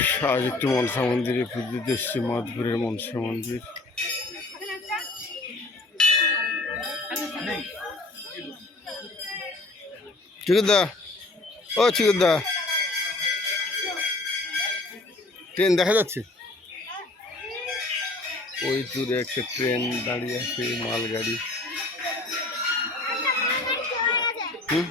আজ একটু মনসা মন্দিরে পুজো দিতে এসছি, মাধপুরের মনসা মন্দির। চিকুদা, ও চিকুদা, ট্রেন দেখা যাচ্ছে? ওই দূরে একটা ট্রেন দাঁড়িয়ে আছে, মালগাড়ি। হুম,